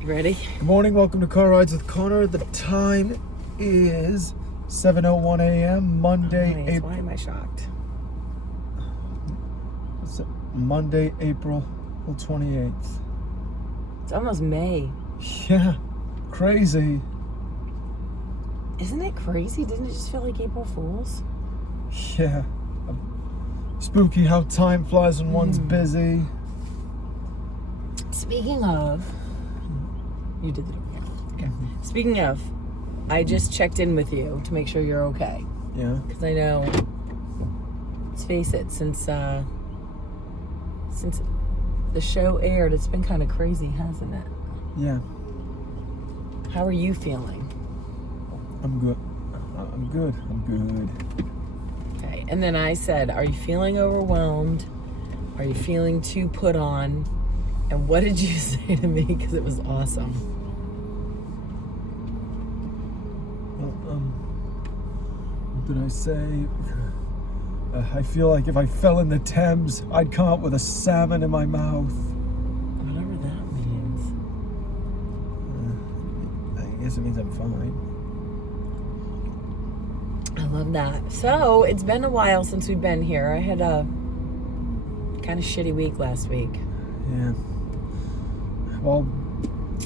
You ready? Good morning, welcome to Car Rides with Connor. The time is 7:01 a.m. Monday, Nice. April. Why am I shocked? What's it? Monday, April 28th. It's almost May. Yeah, crazy. Isn't it crazy? Didn't it just feel like April Fool's? Yeah. Spooky how time flies when one's busy. Speaking of, you did the door. Okay. Speaking of, I just checked in with you to make sure you're okay. Yeah. Because I know, let's face it, since the show aired, it's been kind of crazy, hasn't it? Yeah. How are you feeling? I'm good. I'm good. Okay. And then I said, are you feeling overwhelmed? Are you feeling too put on? And what did you say to me? Because it was awesome. What did I say? I feel like if I fell in the Thames, I'd come out with a salmon in my mouth. Whatever that means. I guess it means I'm fine. I love that. So, it's been a while since we've been here. I had a kind of shitty week last week. Yeah. Well,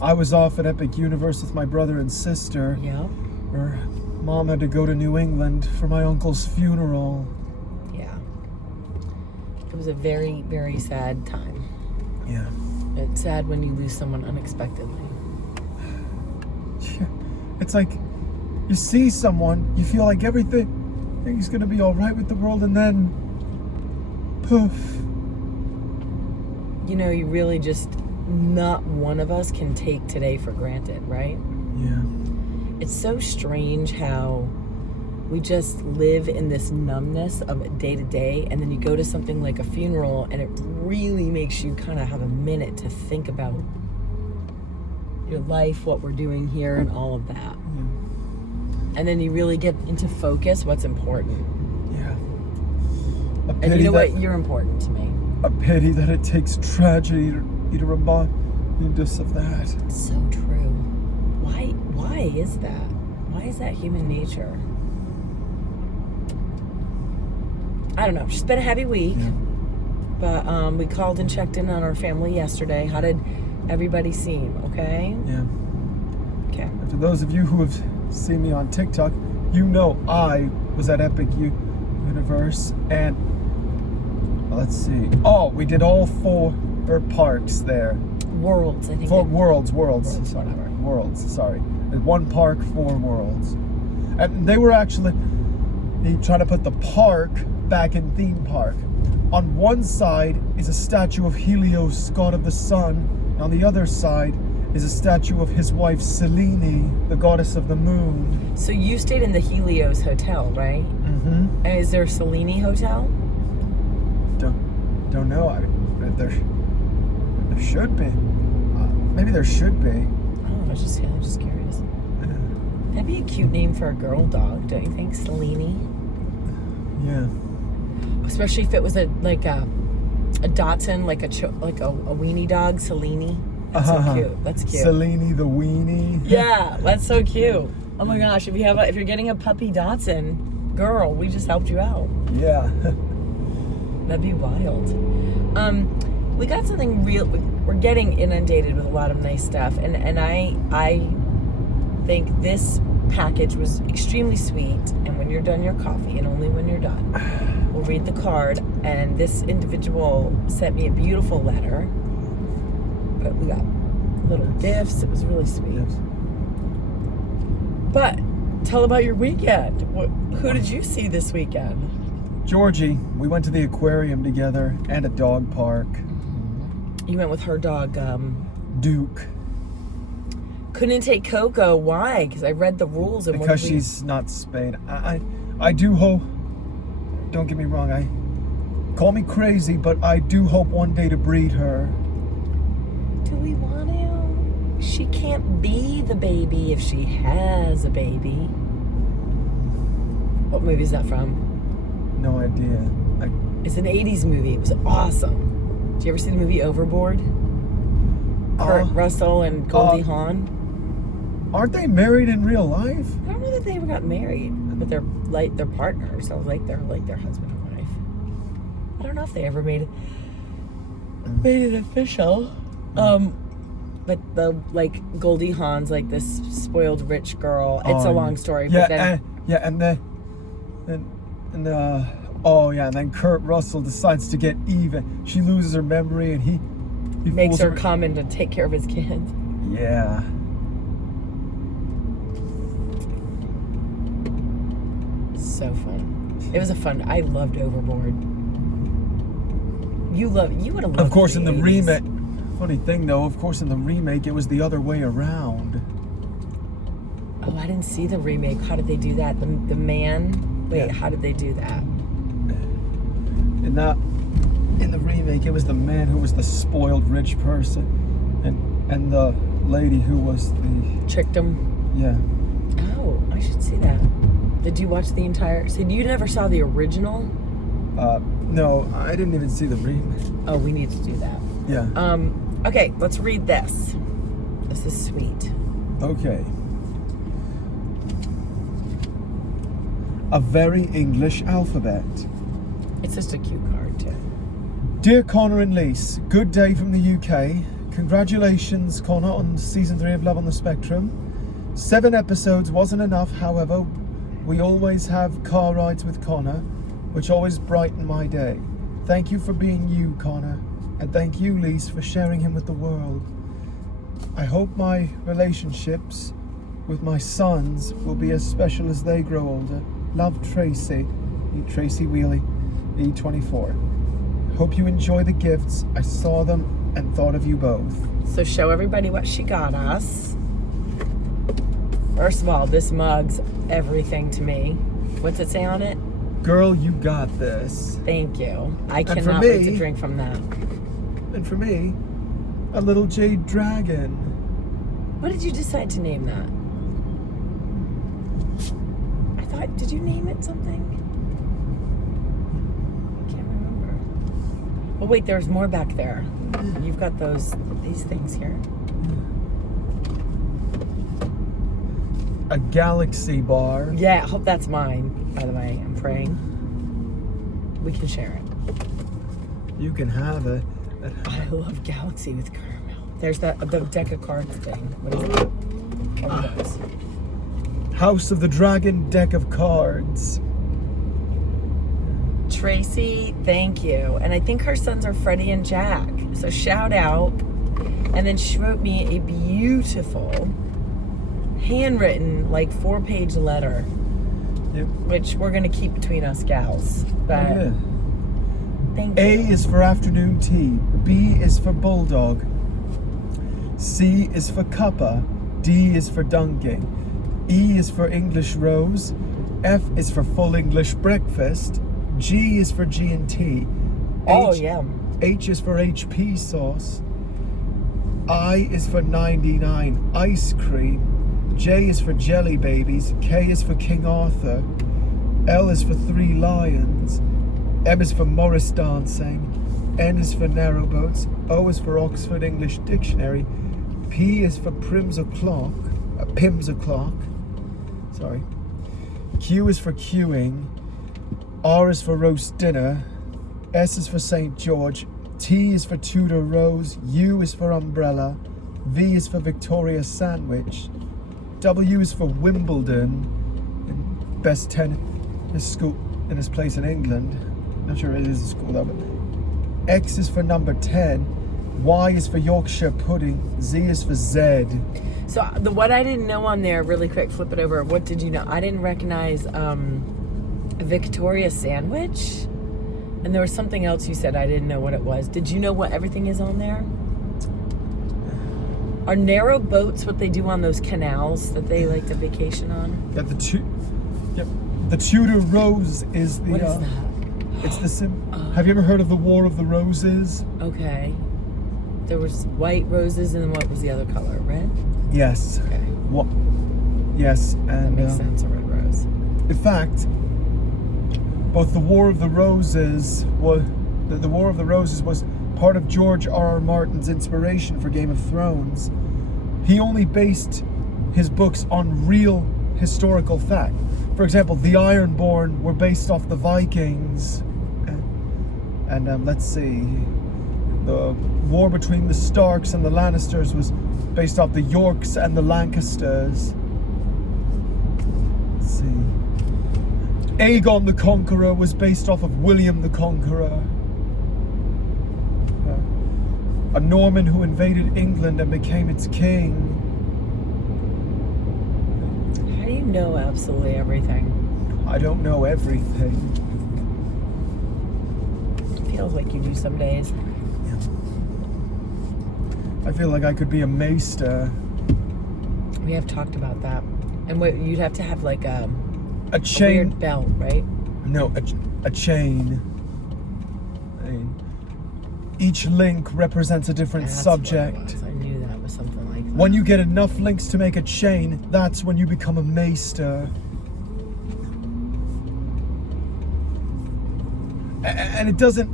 I was off at Epic Universe with my brother and sister. Yeah. Her mom had to go to New England for my uncle's funeral. Yeah. It was a very, very sad time. Yeah. It's sad when you lose someone unexpectedly. It's like you see someone, you feel like everything's gonna be all right with the world, and then poof. You know, you really just, not one of us can take today for granted, right? Yeah. It's so strange how we just live in this numbness of day to day, and then you go to something like a funeral and it really makes you kind of have a minute to think about your life, what we're doing here, and all of that. Yeah. And then you really get into focus what's important. Yeah. And you know what? You're important to me. A pity that it takes tragedy to remind us of that. It's so true. Why is that? Why is that human nature? I don't know. It's just been a heavy week. Yeah. But we called and checked in on our family yesterday. How did everybody seem? Okay? Yeah. Okay. And for those of you who have seen me on TikTok, you know I was at Epic Universe, and let's see. Oh, we did all four parks there. Worlds, I think. Worlds. Whatever. Worlds, sorry. One park, 4 worlds. And they were actually trying to put the park back in theme park. On one side is a statue of Helios, god of the sun. And on the other side is a statue of his wife Selene, the goddess of the moon. So you stayed in the Helios Hotel, right? Mm-hmm. And is there a Selene Hotel? Don't know. There should be. Maybe there should be. Oh, I'm just curious. That'd be a cute name for a girl dog, don't you think, Selene? Yeah. Especially if it was a Dachshund, like a weenie dog, Selene. That's so cute. That's cute. Selene the weenie. Yeah, that's so cute. Oh my gosh, if you're getting a puppy Dachshund, girl, we just helped you out. Yeah. That'd be wild. We got something real. We're getting inundated with a lot of nice stuff, and I think this package was extremely sweet. And when you're done your coffee, and only when you're done, we'll read the card. And this individual sent me a beautiful letter, but we got little gifts. It was really sweet. Yes. But tell about your weekend. Who did you see this weekend? Georgie. We went to the aquarium together and a dog park. You went with her dog, Duke. Couldn't take Coco. Why? Because I read the rules. And Because she's not spayed. I do hope, don't get me wrong, call me crazy, but I do hope one day to breed her. Do we want to? She can't be the baby if she has a baby. What movie is that from? No idea. It's an 80s movie. It was awesome. Did you ever see the movie Overboard? Kurt Russell and Goldie Hawn. Aren't they married in real life? I don't know that they ever got married, but they're like their partners, so like they're like their husband and wife. I don't know if they ever made it official. But the like Goldie Hawn's like this spoiled rich girl. It's a long story. Yeah, but then, and then Kurt Russell decides to get even. She loses her memory, and he makes her come in to take care of his kids. Yeah. So fun. It was I loved Overboard. You would have loved. Of course, in the 80s. remake. Funny thing though, of course, in the remake, it was the other way around. Oh, I didn't see the remake. How did they do that? The man. Wait, Yeah. how did they do that? In the remake, it was the man who was the spoiled rich person, and the lady who was the Tricked him. yeah. Oh, I should see that. Did you watch the entire? So you never saw the original? No, I didn't even see the remake. Oh, we need to do that. Yeah. Okay, let's read this. This is sweet. Okay. A very English alphabet. It's just a cute card too. Dear Connor and Lise, good day from the UK. Congratulations, Connor, on season 3 of Love on the Spectrum. 7 episodes wasn't enough, however. We always have car rides with Connor, which always brighten my day. Thank you for being you, Connor, and thank you, Lise, for sharing him with the world. I hope my relationships with my sons will be as special as they grow older. Love, Tracy. Tracy Wheely, E24. Hope you enjoy the gifts. I saw them and thought of you both. So show everybody what she got us. First of all, this mug's everything to me. What's it say on it? Girl, you got this. Thank you. I for cannot wait me- to drink from that. And for me, a little jade dragon. What did you decide to name that? I thought, did you name it something? I can't remember. Oh wait, there's more back there. You've got these things here. A galaxy bar. Yeah, I hope that's mine, by the way. I'm praying. We can share it. You can have it. I love Galaxy with caramel. There's the deck of cards thing. What is it? What are those? House of the Dragon deck of cards. Tracy, thank you. And I think her sons are Freddie and Jack. So shout out. And then she wrote me a beautiful, handwritten, like 4-page letter, Yep. which we're going to keep between us gals. But Yeah. thank you. A is for afternoon tea. B is for bulldog. C is for cuppa. D is for dunking. E is for English rose. F is for full English breakfast. G is for G&T. Oh, yeah. H is for HP sauce. I is for 99 ice cream. J is for jelly babies. K is for King Arthur. L is for 3 lions. M is for Morris dancing. N is for narrowboats. O is for Oxford English Dictionary. P is for Pim's o'clock. Sorry. Q is for queuing. R is for roast dinner. S is for St. George. T is for Tudor Rose. U is for umbrella. V is for Victoria Sandwich. W is for Wimbledon. Best tennis school in this place in England. Not sure it is a school though, but X is for number 10. Y is for Yorkshire pudding. Z is for Z. So what I didn't know on there, really quick, flip it over. What did you know? I didn't recognize a Victoria Sandwich. And there was something else you said I didn't know what it was. Did you know what everything is on there? Are narrow boats what they do on those canals that they like to vacation on? Yeah, the Tudor Rose is the. What is that? It's the Have you ever heard of the War of the Roses? Okay. There was white roses, and then what was the other color? Red? Yes. Okay. What? Yes, That and makes sense, a red rose. in fact, both the War of the Roses was part part of George R.R. Martin's inspiration for Game of Thrones, he only based his books on real historical fact. For example, the Ironborn were based off the Vikings. And let's see, the war between the Starks and the Lannisters was based off the Yorks and the Lancasters. Let's see. Aegon the Conqueror was based off of William the Conqueror. A Norman who invaded England and became its king. How do you know absolutely everything? I don't know everything. It feels like you do some days. I feel like I could be a maester. We have talked about that. And you'd have to have like a chain. A weird belt, right? No, a chain. I mean, each link represents a different That's subject. what it was. I knew that was something like that. When you get enough links to make a chain, that's when you become a maester. And it doesn't,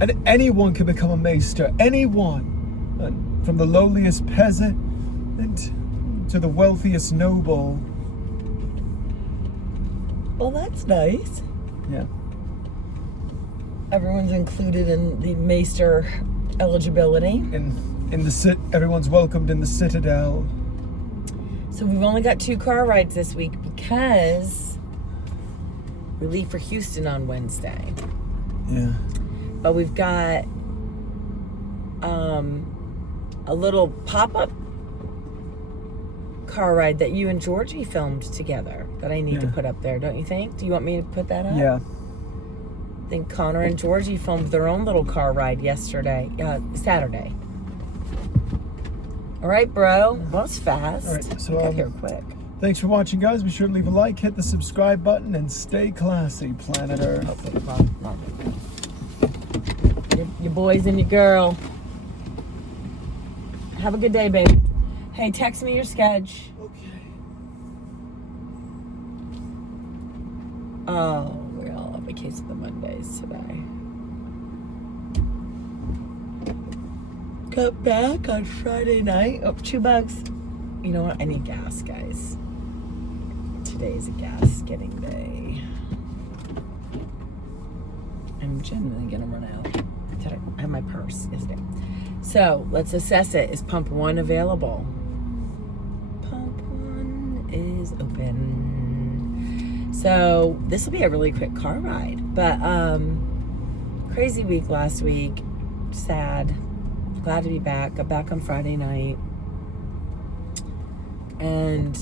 and anyone can become a maester. Anyone, from the lowliest peasant and to the wealthiest noble. Well, that's nice. Yeah. Everyone's included in the Maester eligibility. Everyone's welcomed in the Citadel. So we've only got 2 car rides this week because we leave for Houston on Wednesday. Yeah. But we've got a little pop-up car ride that you and Georgie filmed together that I need to put up there, don't you think? Do you want me to put that up? Yeah. I think Connor and Georgie filmed their own little car ride Saturday. All right, bro. Well, it's fast. All right, so got here quick. thanks for watching, guys. Be sure to leave a like, hit the subscribe button, and stay classy, Planet Earth. Your boys and your girl. Have a good day, baby. Hey, text me your sketch. Okay. Oh, we're all up a case of the Mondays today. Got back on Friday night. Oh, $2. You know what? I need gas, guys. Today is a gas getting day. I'm genuinely gonna run out. I have my purse yesterday. So let's assess it. Is pump 1 available? Pump 1 is open. So this will be a really quick car ride. But crazy week last week. Sad. Glad to be back. Got back on Friday night. And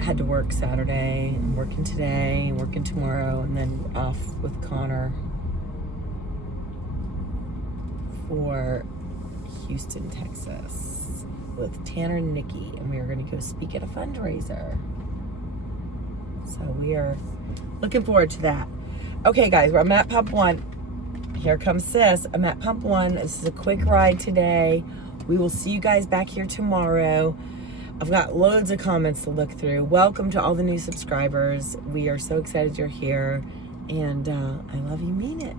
had to work Saturday. I'm working today, working tomorrow, and then off with Connor for Houston, Texas with Tanner and Nikki, and we are going to go speak at a fundraiser. So we are looking forward to that. Okay, guys, I'm at Pump 1. Here comes Sis. I'm at Pump 1. This is a quick ride today. We will see you guys back here tomorrow. I've got loads of comments to look through. Welcome to all the new subscribers. We are so excited you're here, and I love you, mean it.